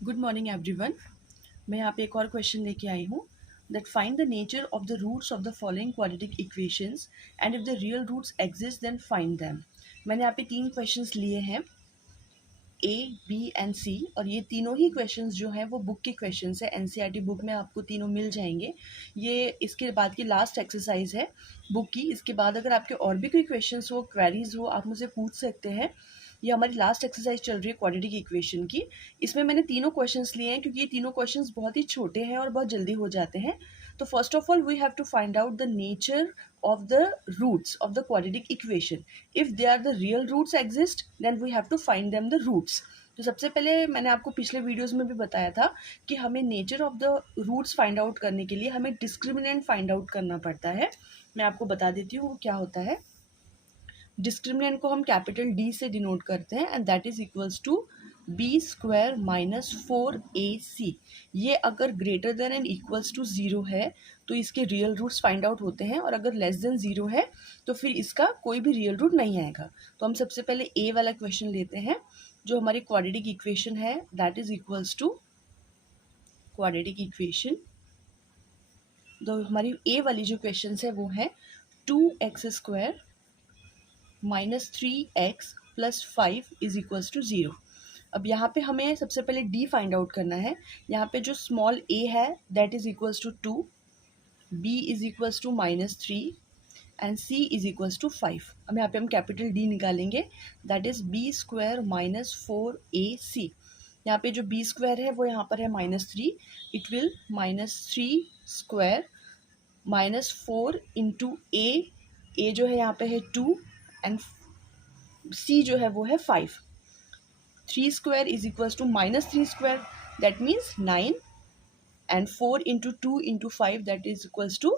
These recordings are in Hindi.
Good morning everyone. मैं यहाँ पे एक और क्वेश्चन लेके आई हूँ that find the nature of the roots of the following quadratic equations and if the real roots exist then find them. मैंने यहाँ पे 3 क्वेश्चंस लिए हैं, ए, बी एंड सी, और ये तीनों ही क्वेश्चंस जो हैं वो बुक के क्वेश्चंस है। एनसीईआरटी बुक में आपको तीनों मिल जाएंगे। ये इसके बाद की लास्ट एक्सरसाइज है बुक की। इसके बाद अगर आपके और भी कोई क्वेश्चंस हो, क्वेरीज हो, आप मुझसे पूछ सकते हैं। ये हमारी लास्ट एक्सरसाइज चल रही है क्वाड्रेटिक इक्वेशन की। इसमें मैंने तीनों क्वेश्चंस लिए हैं क्योंकि ये तीनों क्वेश्चंस बहुत ही छोटे हैं और बहुत जल्दी हो जाते हैं। तो first of all we have to find out the nature of the roots of the quadratic equation. If they are the real roots exist, then we have to find them the roots. तो सबसे पहले मैंने आपको पिछले वीडियोस में भी बताया था कि हमें nature of the roots find out करने के लिए हमें डिस्क्रिमिनेंट फाइंड आउट करना पड़ता है। मैं आपको बता देती हूँ वो क्या होता है। डिस्क्रिमिनेंट को हम कैपिटल डी से डिनोट करते हैं and that is equals to B square minus 4ac। ये अगर greater than and equals to 0 है तो इसके रियल रूट्स फाइंड आउट होते हैं, और अगर लेस देन 0 है तो फिर इसका कोई भी रियल रूट नहीं आएगा। तो हम सबसे पहले ए वाला क्वेश्चन लेते हैं जो हमारी क्वाड्रेटिक इक्वेशन है, that is equals to quadratic equation. तो हमारी ए वाली जो क्वेश्चन है वो है 2x² minus 3x plus 5 is equals to 0। अब यहाँ पे हमें सबसे पहले d फाइंड आउट करना है। यहाँ पे जो स्मॉल a है that is equals to 2, b is equals to minus 3 and c is equals to 5। अब यहाँ पे हम कैपिटल D निकालेंगे, that is b square minus 4ac। यहाँ पे जो b स्क्वायर है वो यहाँ पर है minus 3, it will minus 3 square minus 4 into a जो है यहाँ पे है 2 एंड c जो है वो है 5। 3 square is equals to minus 3 square, that means 9 and 4 into 2 into 5 that is equals to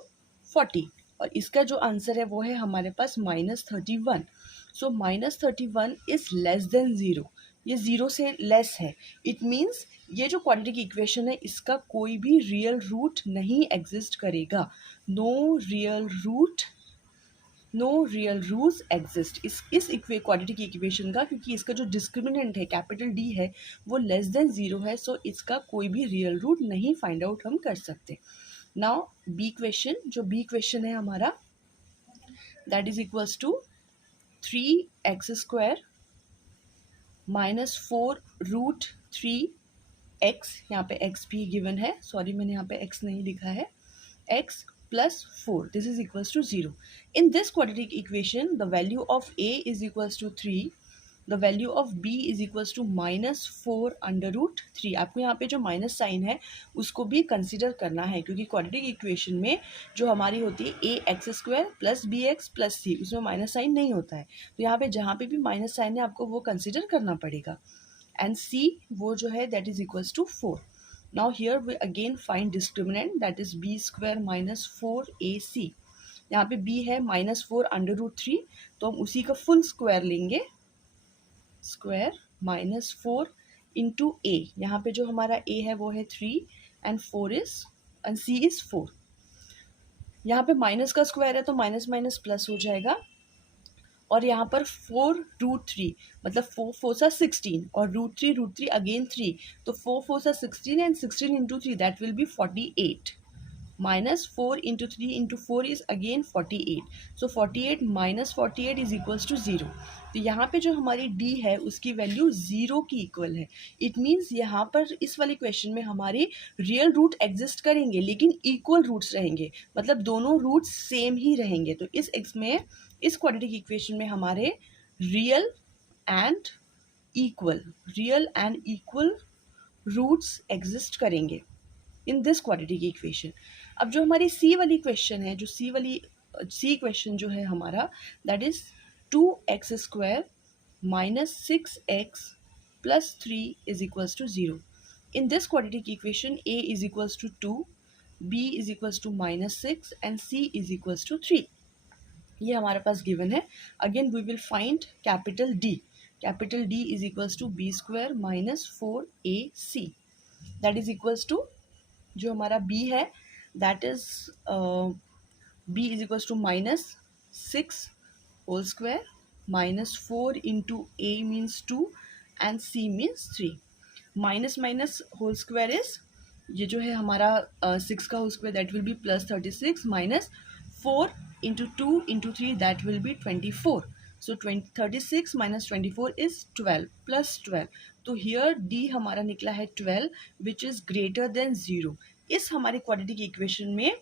40। और इसका जो आंसर है वो है हमारे पास minus 31। So minus 31 is less than 0। ये 0 से लेस है। इट मीन्स ये जो क्वाड्रेटिक इक्वेशन है इसका कोई भी रियल रूट नहीं एग्जिस्ट करेगा। नो रियल रूट्स एग्जिस्ट इस क्वाड्रेटिक इक्वेशन का, क्योंकि इसका जो डिस्क्रिमिनेंट है कैपिटल डी है वो लेस देन 0 है। सो इसका कोई भी रियल रूट नहीं फाइंड आउट हम कर सकते। नाउ बी क्वेश्चन, जो बी क्वेश्चन है हमारा that is equals to 3x² minus 4 root 3x, यहाँ पे x भी गिवन है, सॉरी मैंने यहाँ पे x नहीं लिखा है, x plus 4, this is equals to 0. In this quadratic equation, the value of a is equals to 3, the value of b is equals to minus 4 under root 3. आपको यहाँ पे जो माइनस साइन है उसको भी कंसिडर करना है, क्योंकि क्वाड्रेटिक इक्वेशन में जो हमारी होती है ax² plus bx plus c, उसमें माइनस साइन नहीं होता है। तो यहाँ पे जहाँ पे भी माइनस साइन है आपको वो कंसिडर करना पड़ेगा। एंड c वो जो है that is equals to 4। Now here we again find discriminant, that is b square minus 4ac। यहाँ पे b है माइनस 4 अंडर रूट 3, तो हम उसी का फुल स्क्वायर लेंगे, स्क्वायर माइनस 4 इंटू a। यहाँ पे जो हमारा a है वो है 3 and 4 is and c is 4। यहाँ पे माइनस का स्क्वायर है तो माइनस माइनस प्लस हो जाएगा, और यहाँ पर 4 रूट 3 मतलब 4 4 सा 16 और रूट 3 अगेन 3, तो 4 4 सा 16 and 16 into 3 that will be 48। Minus 4 into 3 into 4 is again 48। So 48 minus 48 is equals to 0। तो यहाँ पे जो हमारी d है उसकी वैल्यू 0 की इक्वल है। इट मीन्स यहाँ पर इस वाले क्वेश्चन में हमारे रियल रूट एग्जिस्ट करेंगे लेकिन इक्वल रूट्स रहेंगे, मतलब दोनों रूट्स सेम ही रहेंगे। तो इस क्वाड्रेटिक इक्वेशन में हमारे real and equal roots exist करेंगे इन दिस क्वाड्रेटिक इक्वेशन। अब जो हमारी सी वाली क्वेश्चन है, जो सी क्वेश्चन जो है हमारा that is 2x² minus 6x plus 3 is equals to 0। In this quadratic equation a is equals to 2, b is equals to minus 6 and c is equals to 3। ये हमारे पास गिवन है। Again we will find capital D is equals to b square minus 4ac, that is equals to जो हमारा b है that is b is equals to minus 6 whole square minus 4 into a means 2 and c means 3। Minus minus whole square is, ये जो है हमारा 6 का whole square that will be +36 minus 4 into 2 into 3 that will be 24. So 36 minus 24 is 12 plus 12. तो here D हमारा निकला है 12 which is greater than 0. इस हमारे क्वाड्रेटिक इक्वेशन में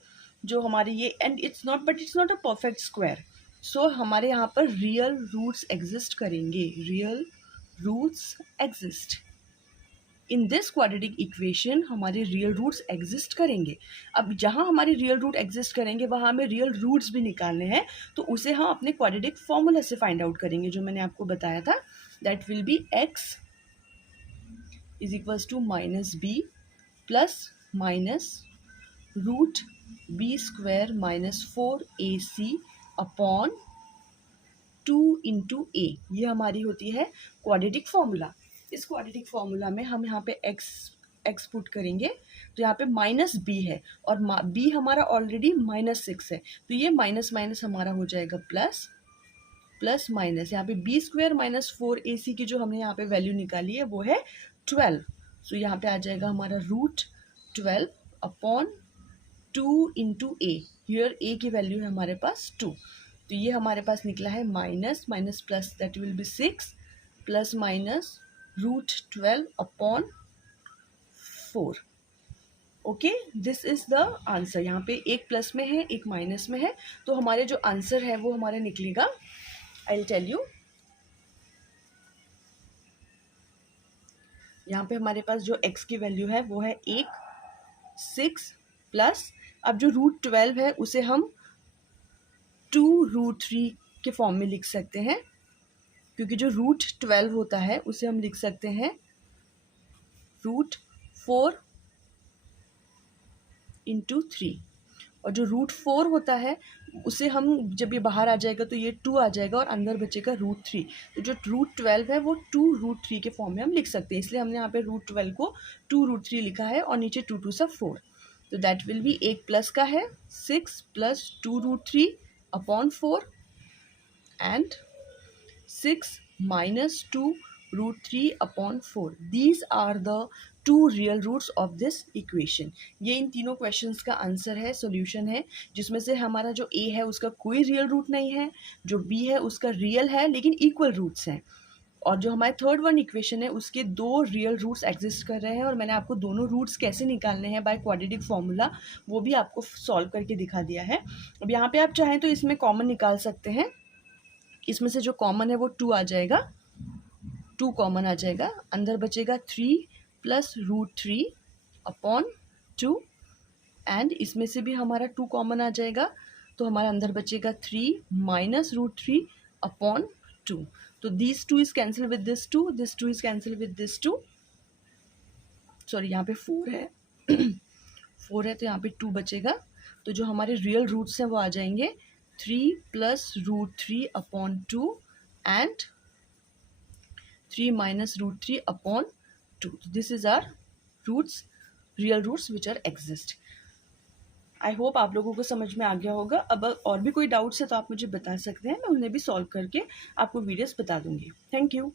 जो हमारे ये and it's not a perfect square, so हमारे यहाँ पर रियल रूट्स एग्जिस्ट करेंगे, real roots exist in this quadratic equation, हमारे रियल रूट्स एग्जिस्ट करेंगे. अब जहाँ हमारे रियल रूट एग्जिस्ट करेंगे वहाँ हमें रियल रूट्स भी निकालने हैं, तो उसे हम अपने क्वाड्रेटिक फॉर्मूला से फाइंड आउट करेंगे जो मैंने आपको बताया था. That will be x is equals to minus b plus minus root b square minus 4ac upon 2 into a. ये हमारी होती है क्वाड्रेटिक फॉर्मूला. इस क्वाड्रेटिक फॉर्मूला में हम यहाँ पे x पुट करेंगे, तो यहाँ पे माइनस बी है और b हमारा ऑलरेडी -6 है, तो ये माइनस माइनस हमारा हो जाएगा प्लस प्लस माइनस. यहाँ पे बी स्क्वायर माइनस 4ac की जो हमने यहाँ पे वैल्यू निकाली है वो है 12. सो यहाँ पे आ जाएगा हमारा root 12 upon 2 into a. Here a की वैल्यू है हमारे पास 2, तो ये हमारे पास निकला है minus minus plus that will be 6 plus minus root 12 upon 4. Okay, this is the answer. यहाँ पे एक प्लस में है एक माइनस में है, तो हमारे जो आंसर है वो हमारा निकलेगा, आई विल टेल यू. यहाँ पे हमारे पास जो x की वैल्यू है वो है 6 प्लस, अब जो रूट 12 है उसे हम 2√3 के फॉर्म में लिख सकते हैं, क्योंकि जो रूट 12 होता है उसे हम लिख सकते हैं रूट 4 इंटू 3, और जो रूट 4 होता है उसे हम जब ये बाहर आ जाएगा तो ये 2 आ जाएगा और अंदर बचेगा रूट 3. तो जो रूट 12 है वो 2√3 के फॉर्म में हम लिख सकते हैं, इसलिए हमने यहाँ पे रूट 12 को 2√3 लिखा है और नीचे 2 2 सा 4. तो दैट विल बी एक प्लस का है 6 plus 2√3 upon 4 and 6 minus 2√3 upon 4. These are the two real roots of this equation. ये इन तीनों क्वेश्चंस का आंसर है, सॉल्यूशन है, जिसमें से हमारा जो a है उसका कोई रियल रूट नहीं है, जो b है उसका रियल है लेकिन इक्वल रूट्स हैं, और जो हमारे थर्ड वन इक्वेशन है उसके 2 रियल रूट्स एग्जिस्ट कर रहे हैं, और मैंने आपको दोनों रूट्स कैसे निकालने हैं बाय क्वाड्रेटिक फॉर्मूला वो भी आपको सॉल्व करके दिखा दिया है. अब यहाँ पे आप चाहें तो इसमें कॉमन निकाल सकते हैं, इसमें से जो कॉमन है वो 2 आ जाएगा, 2 कॉमन आ जाएगा, अंदर बचेगा 3 प्लस रूट 3 अपॉन 2, एंड इसमें से भी हमारा 2 कॉमन आ जाएगा, तो हमारा अंदर बचेगा 3 माइनस रूट 3 अपॉन 2. तो this 2 is cancel with this 2, this 2 is cancel with this 2, sorry यहाँ पे 4 है 4 है तो यहाँ पे 2 बचेगा. तो जो हमारे रियल रूट्स हैं वो आ जाएंगे 3 plus root 3 upon 2 and 3 minus root 3 upon 2. This is our roots, real roots which are exist. I hope आप लोगों को समझ में आ गया होगा. अब और भी कोई डाउट्स है तो आप मुझे बता सकते हैं, मैं उन्हें भी सॉल्व करके आपको वीडियोस बता दूंगी. Thank you.